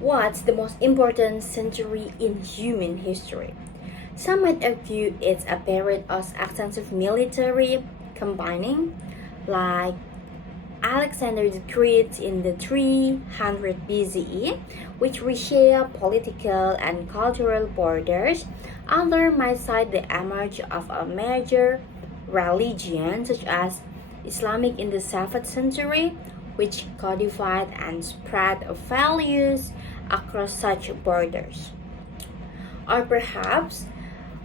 What's the most important century in human history? Some might argue it's a period of extensive military combining, like Alexander the Great in the 300 BCE, which reshaped political and cultural borders. Others might cite the emergence of a major religion such as Islamic in the 7th century, which codified and spread values across such borders. Or perhaps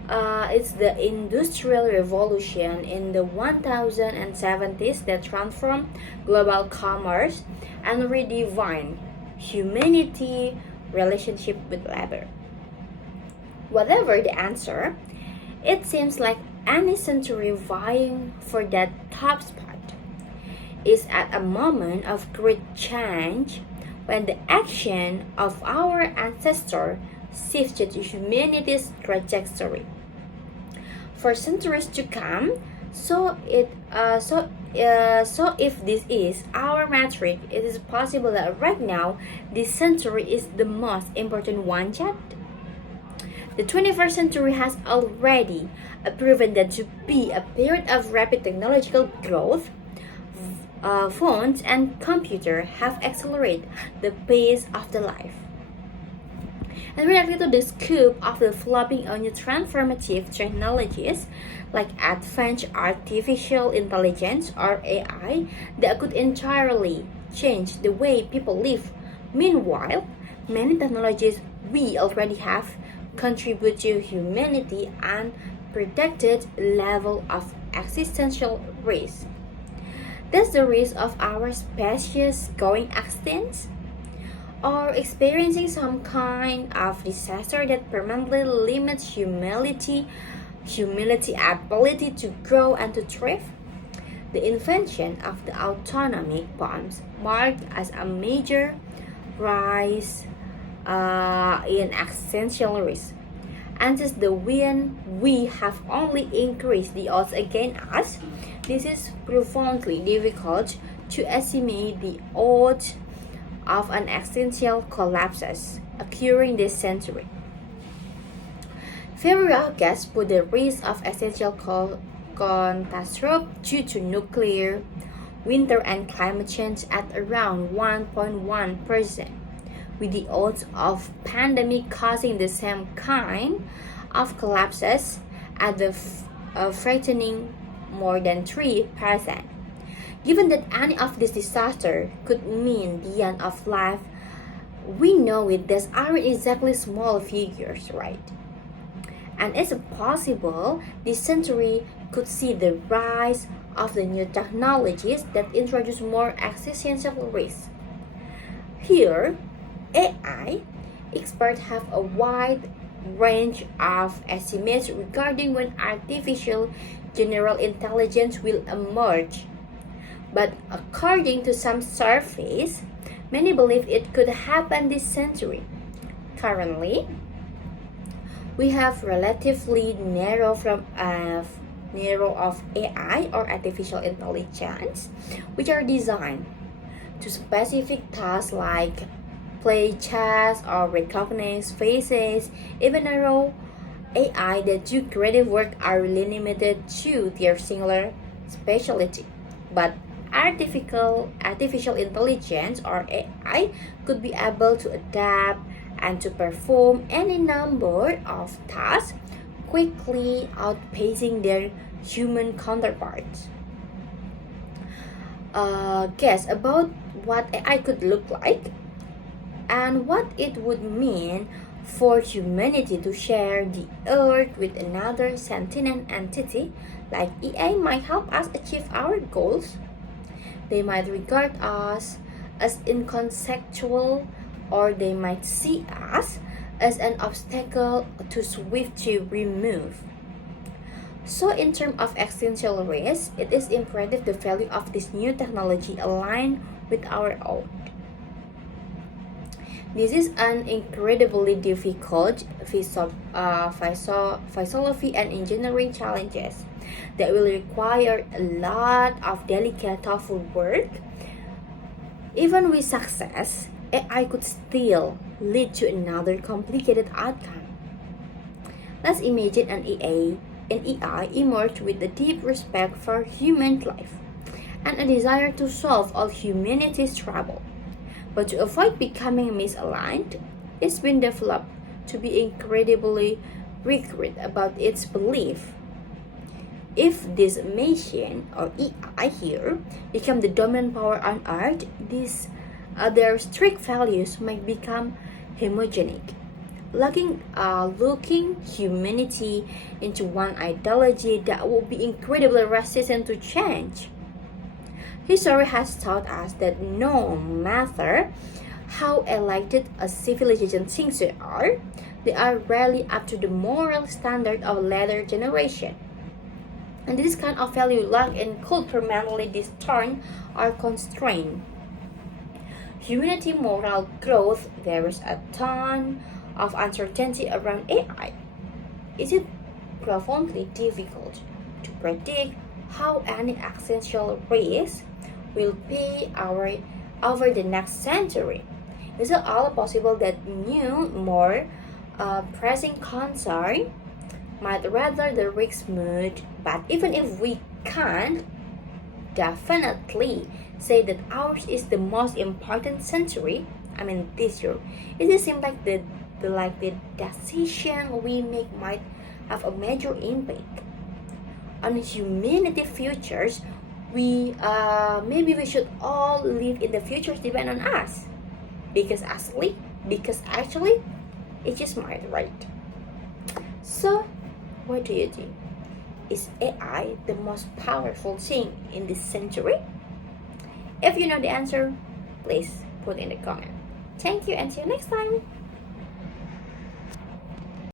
it's the Industrial Revolution in the 1070s that transformed global commerce and redefined humanity relationship with labor. Whatever the answer, it seems like any century vying for that top spot is at a moment of great change when the action of our ancestors shifted humanity's trajectory. For centuries to come, so if this is our metric, it is possible that right now this century is the most important one yet. The 21st century has already proven that to be a period of rapid technological growth. Phones and computers have accelerated the pace of the life. And related to the scope of developing new transformative technologies like advanced artificial intelligence or AI that could entirely change the way people live. Meanwhile, many technologies we already have contribute to humanity and predicted level of existential risk. Does the risk of our species going extinct? Or experiencing some kind of disaster that permanently limits humanity's ability to grow and to thrive? The invention of the autonomic bombs marked as a major rise in existential risk. And since we have only increased the odds against us, this is profoundly difficult to estimate the odds of an existential collapses occurring this century. Various guests put the risk of existential catastrophe due to nuclear, winter, and climate change at around 1.1%, with the odds of pandemic causing the same kind of collapses at the frightening more than 3%. Given that any of these disasters could mean the end of life, we know it these aren't exactly small figures, right? And it's possible this century could see the rise of the new technologies that introduce more existential risks. Here, AI experts have a wide range of estimates regarding when artificial general intelligence will emerge. But according to some surveys, many believe it could happen this century. Currently, we have relatively narrow of AI or artificial intelligence, which are designed to specific tasks like play chess or recognize faces. Even narrow AI that do creative work are really limited to their singular specialty. But artificial intelligence or AI could be able to adapt and to perform any number of tasks quickly outpacing their human counterparts. Guess about what AI could look like and what it would mean for humanity to share the earth with another sentient entity like AI might help us achieve our goals. They might regard us as inconsequential, or they might see us as an obstacle too swift to remove. So, in terms of existential risk, it is imperative the value of this new technology align with our own. This is an incredibly difficult philosophy and engineering challenges that will require a lot of delicate, thoughtful work. Even with success, AI could still lead to another complicated outcome. Let's imagine an AI emerged with a deep respect for human life and a desire to solve all humanity's trouble. But to avoid becoming misaligned, it's been developed to be incredibly rigid about its belief. If this machine or AI here become the dominant power on Earth, their strict values might become homogenic, looking humanity into one ideology that will be incredibly resistant to change. History has taught us that no matter how elected a civilization thinks they are rarely up to the moral standard of later generation. And this kind of value lack and could permanently distort or constrain humanity moral growth. There is a ton of uncertainty around AI. Is it profoundly difficult to predict how any existential risk will be over the next century? Is it all possible that new, more pressing concern might rather the risk mood? But even if we can't definitely say that ours is the most important century, this year, it seems like the decision we make might have a major impact on humanity futures. Maybe we should all live in the futures depend on us because actually it just might, right? So what do you think? Is AI the most powerful thing in this century? If you know the answer, please put in the comment. Thank you and see you next time.